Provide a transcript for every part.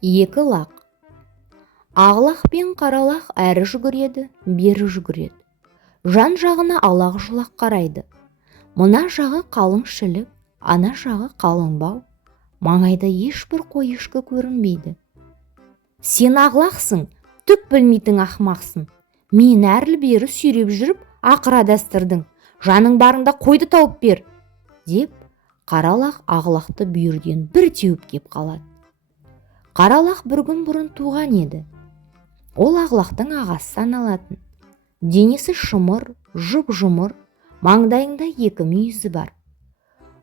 Екі лақ. Ағлақ пен қаралақ әрі жүгіреді, бері жүгіреді. Жан жағына алақ-жұлақ қарайды. Мына жағы қалың шілік, ана жағы қалың бау. Маңайда ешбір қой-ешкі көрінбейді. Сен ағлақсың, түк білмейтін ақымақсың. Мен әрлі-бері сүйреп жүріп, ақыра дәстірдің. Жаның барында қойды тауып бер, деп қаралақ ағлақты бүйірден бір теуіп кеп қалады. Қаралақ бір күн бұрын туған еді. Ол ағлақтың ағасы саналатын. Денесі шымыр, жұп-жұмыр, маңдайында екі мүйізі бар.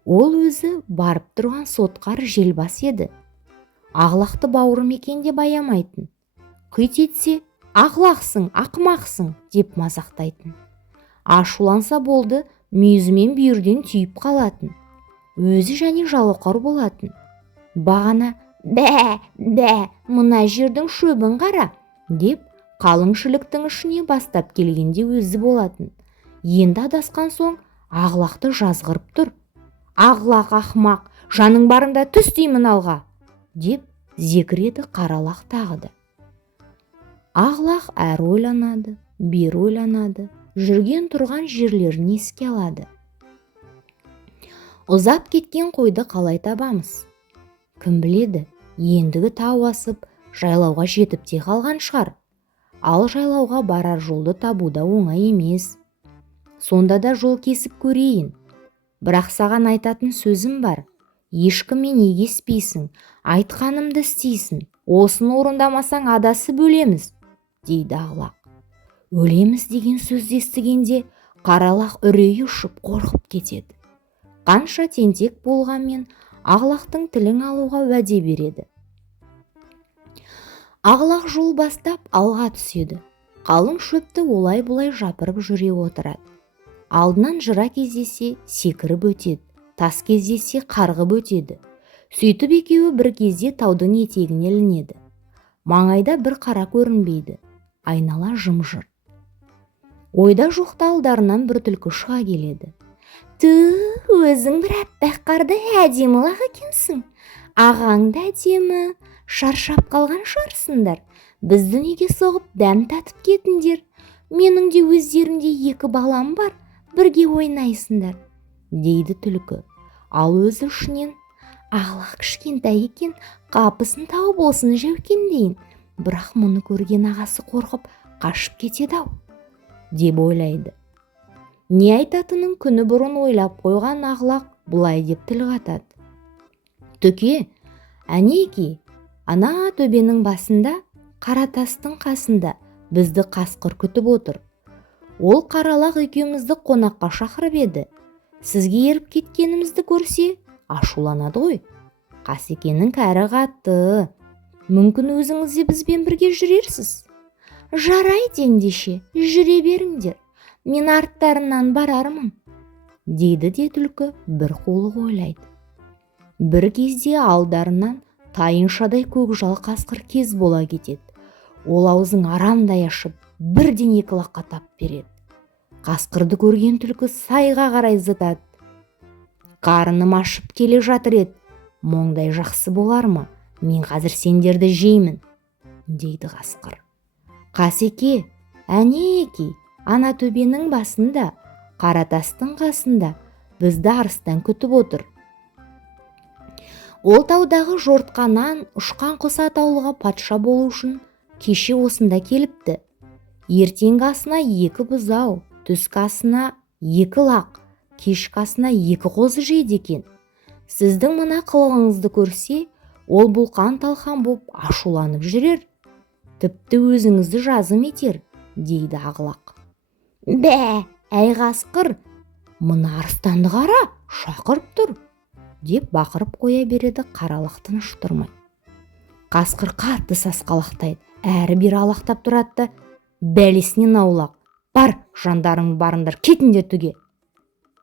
Ол өзі барып тұрған сотқар желбас еді. Ағлақты бауырым екен деп аямайтын. Қит етсе, ағлақсың, ақымақсың деп мазақтайтын. Ашуланса болды, мүйізімен бүйірден түйіп қалатын. Өзі және жалақор болатын. Бағана бә, мына жердің шөбін қара, деп қалың шіліктің ішіне бастап келгенде өзі болатын. Енді адасқан соң ағлақты жазғырып тұр. Ағлақ ақымақ, жаның барында түс деймін алға, деп зекіреді қаралақ тағы да. Ағлақ әр ойланады, бер ойланады, жүрген тұрған жерлерін еске алады. Ұзап кеткен қойды қалай табамыз? Кім біледі, ендігі тау асып, жайлауға жетіп те қалған шығар. Ал жайлауға барар жолды табуда оңай емес. Сонда да жол кесіп көрейін. Бірақ саған айтатын сөзім бар. Ешкіммен егеспейсің, айтқанымды істейсің. Осыны орындамасаң адасып өлеміз, дейді ағлақ. Өлеміз деген сөзді естігенде қаралақ үрейі ұшып қорқып кетеді. Қанша тентек болғанмен ағлақтың тілін алуға уәде береді. Ағлақ жол бастап алға түседі. Қалың шөпті олай-бұлай жапырып жүре отырады. Алдынан жыра кездесе секіріп өтеді, тас кездесе қарғып өтеді. Сөйтіп екеуі бір кезде таудың етегіне ілінеді. Маңайда бір қара көрінбейді, айнала жым-жырт. Ойда жоқта алдарынан бір түлкі шыға келеді. Өзің бір аппақ қарды әдемі лақ екенсің. Ағаң да әдемі, шаршап қалған шығарсыңдар. Бізді неге соғып дәм татып кетіңдер. Менің де өздерінде екі балам бар, бірге ойнайсыңдар, дейді түлкі. Ал өзі ішінен, ағлақ кішкентай екен, қапысын тауып осыны жеукендейін. Бірақ мұны көрген ағасы қорқып қашып кетеді-ау, деп ойлайды. Не айтатынын күні бұрын ойлап қойған ағлақ бұлай деп тіл қатады. Түке, әнеки, ана төбенің басында, қара тастың қасында бізді қасқыр күтіп отыр. Ол қаралақ екеумізді қонаққа шақырып еді. Сізге еріп кеткенімізді көрсе, ашуланады ғой. Қасекенің кәрі қатты. Мүмкін өзіңіз де бізбен бірге жүрерсіз. Жарайды ендеше, жүре беріңдер. Мен арттарынан барармын, дейді де түлкі бір қулық ойлайды. Бір кезде алдарынан тайыншадай көкжал қасқыр кез бола кетеді. Ол аузын арамдай ашып, бірден екі лаққа тап береді. Қасқырды көрген түлкі сайға қарай зытады. Қарыным ашып келе жатыр еді. Моңдай жақсы болар ма? Мен қазір сендерді жеймін, дейді қасқыр. Қасеке, әнеки, ана төбенің басында, қара тастың қасында бізді арыстан күтіп отыр. Ол таудағы жортқаннан ұшқан құс атаулыға патша болу үшін кеше осында келіпті. Ертеңгі асына екі бұзау, түскі асына екі лақ, кешкі асына екі қозы жейді екен. Сіздің мына қылығыңызды көрсе, ол бұлқан-талқан боп ашуланып жүрер. Тіпті өзіңізді жазым етер, дейді ағлақ. Әй қасқыр, мына арыстанды қара, шақырып тұр, деп бақырып қоя береді қаралақ тыныш тұрмай. Қасқыр қатты сасқалақтайды, әрі-бері алақтап тұрады. Бәлесінен аулақ, бар, жандарың барыңдар, кетіңдер түге,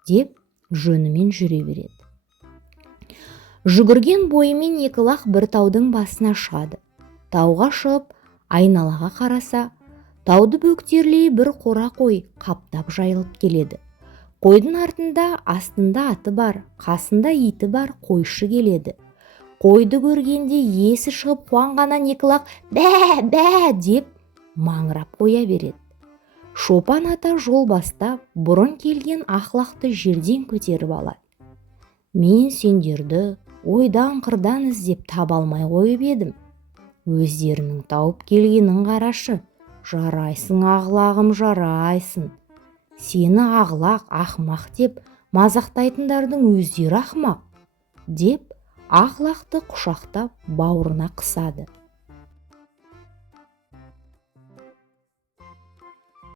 деп жөнімен жүре береді. Жүгірген бойымен екі лақ бір таудың басына шығады. Тауға шығып, айналаға қараса, тауды бөктерлей бір қора қой қаптап жайылып келеді. Қойдың артында астында аты бар, қасында иті бар қойшы келеді. қойды көргенде есі шығып қуанғаннан екі лақ бә деп маңырап қоя береді. Шопан ата жол бастап бұрын келген ақлақты жерден көтеріп алады. Мен сендерді ойдан қырдан іздеп таба алмай қойып едім. Өздерінің тауып келгенін қарашы. Жарайсың ағлағым, жарайсың. Сені ағлақ, ақмақ деп мазақтайтындардың өздері ақмақ, деп ақлақты құшақтап бауырына қысады.